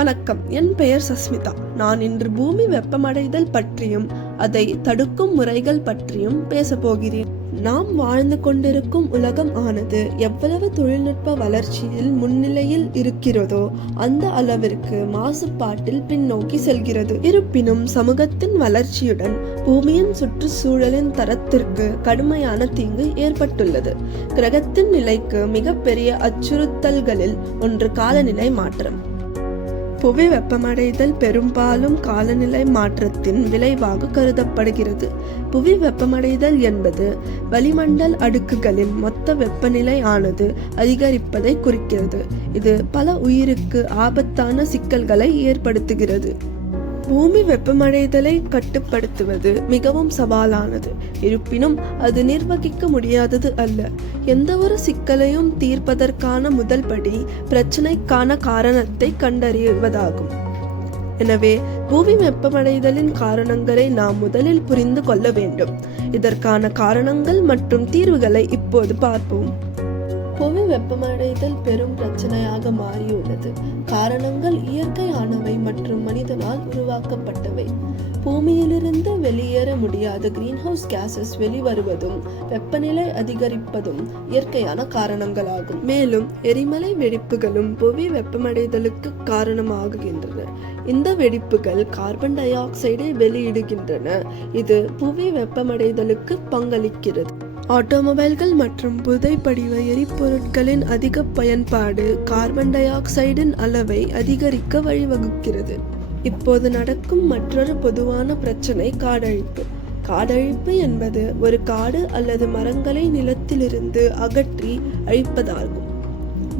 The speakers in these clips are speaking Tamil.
வணக்கம். என் பெயர் சஸ்மிதா. நான் இன்று பூமி வெப்பமடைதல் பற்றியும் அதை தடுக்கும் முறைகள் பற்றியும் பேசப்போகிறேன் நாம் வாழ்ந்து கொண்டிருக்கும் உலகம் ஆனது எவ்வளவு தொழில்நுட்ப வளர்ச்சியில் முன்னிலையில் இருக்கிறதோ அந்த அளவிற்கு மாசுபாட்டில் பின்னோக்கி செல்கிறது. இருப்பினும் சமூகத்தின் வளர்ச்சியுடன் பூமியின் சுற்றுச்சூழலின் தரத்திற்கு கடுமையான தீங்கு ஏற்பட்டுள்ளது. கிரகத்தின் நிலைக்கு மிகப்பெரிய அச்சுறுத்தல்களில் ஒன்று காலநிலை மாற்றம். புவி வெப்பமடைதல் பெரும்பாலும் காலநிலை மாற்றத்தின் விளைவாக கருதப்படுகிறது. புவி வெப்பமடைதல் என்பது வளிமண்டல் அடுக்குகளின் மொத்த வெப்பநிலை ஆனது அதிகரிப்பதை குறிக்கிறது. இது பல உயிருக்கு ஆபத்தான சிக்கல்களை ஏற்படுத்துகிறது. பூமி வெப்பமடைதலை கட்டுப்படுத்துவது மிகவும் சவாலானது. இருப்பினும் அது நிர்வகிக்க முடியாதது அல்ல. எந்த ஒரு சிக்கலையும் தீர்ப்பதற்கான முதல் படி பிரச்சனைக்கான காரணத்தை கண்டறிவதாகும். எனவே பூமி வெப்பமடைதலின் காரணங்களை நாம் முதலில் புரிந்து கொள்ள வேண்டும். இதற்கான காரணங்கள் மற்றும் தீர்வுகளை இப்போது பார்ப்போம். புவி வெப்பமடைதல் பெரும் பிரச்சனையாக மாறியுள்ளது. காரணங்கள் இயற்கையானவை மற்றும் மனிதனால் உருவாக்கப்பட்டவை. பூமியிலிருந்து வெளியேற முடியாத கிரீன்ஹவுஸ் கேசஸ் வெளிவருவதும் வெப்பநிலை அதிகரிப்பதும் இயற்கையான காரணங்களாகும். மேலும் எரிமலை வெடிப்புகளும் புவி வெப்பமடைதலுக்கு காரணமாகுகின்றன. இந்த வெடிப்புகள் கார்பன் டை ஆக்சைடை வெளியிடுகின்றன. இது புவி வெப்பமடைதலுக்கு பங்களிக்கிறது. ஆட்டோமொபைல்கள் மற்றும் புதைப்படிவ எரிபொருட்களின் அதிக பயன்பாடு கார்பன் டை ஆக்சைடின் அளவை அதிகரிக்க வழிவகுக்கிறது. இப்போது நடக்கும் மற்றொரு பொதுவான பிரச்சனை காடழிப்பு. காடழிப்பு என்பது ஒரு காடு அல்லது மரங்களை நிலத்திலிருந்து அகற்றி அழிப்பதாகும்.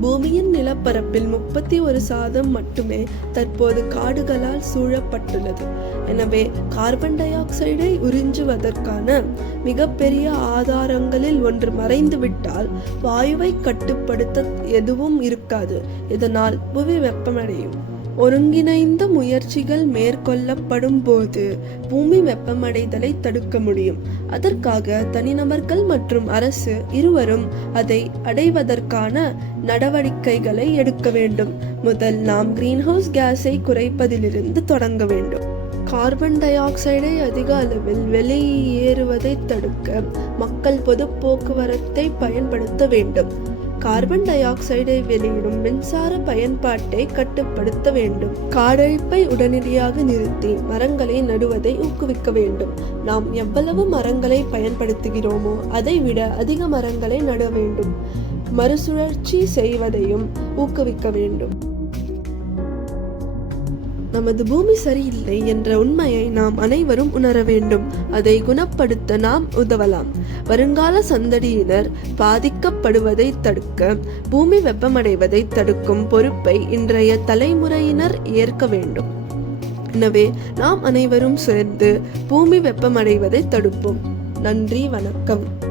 பூமியின் நிலப்பரப்பில் முப்பத்தி ஒரு சாதம் மட்டுமே தற்போது காடுகளால் சூழப்பட்டுள்ளது. எனவே கார்பன் டை ஆக்சைடை உறிஞ்சுவதற்கான மிகப்பெரிய ஆதாரங்களில் ஒன்று மறைந்துவிட்டால் வாயுவை கட்டுப்படுத்த எதுவும் இருக்காது. இதனால் புவி வெப்பமடையும். ஒருங்கிணைந்த முயற்சிகள் மேற்கொள்ளப்படும் போது பூமி வெப்பமடைதலை தடுக்க முடியும். அதற்காக தனிநபர்கள் மற்றும் அரசு இருவரும் அதை அடைவதற்கான நடவடிக்கைகளை எடுக்க வேண்டும். முதல் நாம் கிரீன்ஹவுஸ் கேஸை குறைப்பதிலிருந்து தொடங்க வேண்டும். கார்பன் டை ஆக்சைடை அதிக அளவில் வெளியேறுவதை தடுக்க மக்கள் பொது போக்குவரத்தை பயன்படுத்த வேண்டும். கார்பன் டை ஆக்சைடை வெளியிடும் மின்சார பயன்பாட்டை கட்டுப்படுத்த வேண்டும். காடழிப்பை உடனடியாக நிறுத்தி மரங்களை நடுவதை ஊக்குவிக்க வேண்டும். நாம் எவ்வளவு மரங்களை பயன்படுத்துகிறோமோ அதை விட அதிக மரங்களை நட வேண்டும். மறுசுழற்சி செய்வதையும் ஊக்குவிக்க வேண்டும். நமது பூமி சரியில்லை என்ற உண்மையை நாம் அனைவரும் உணர வேண்டும். அதை குணப்படுத்த நாம் உதவலாம். வருங்கால சந்ததியினர் பாதிக்கப்படுவதை தடுக்க பூமி வெப்பமடைவதை தடுக்கும் பொறுப்பை இன்றைய தலைமுறையினர் ஏற்க வேண்டும். எனவே நாம் அனைவரும் சேர்ந்து பூமி வெப்பமடைவதை தடுப்போம். நன்றி வணக்கம்.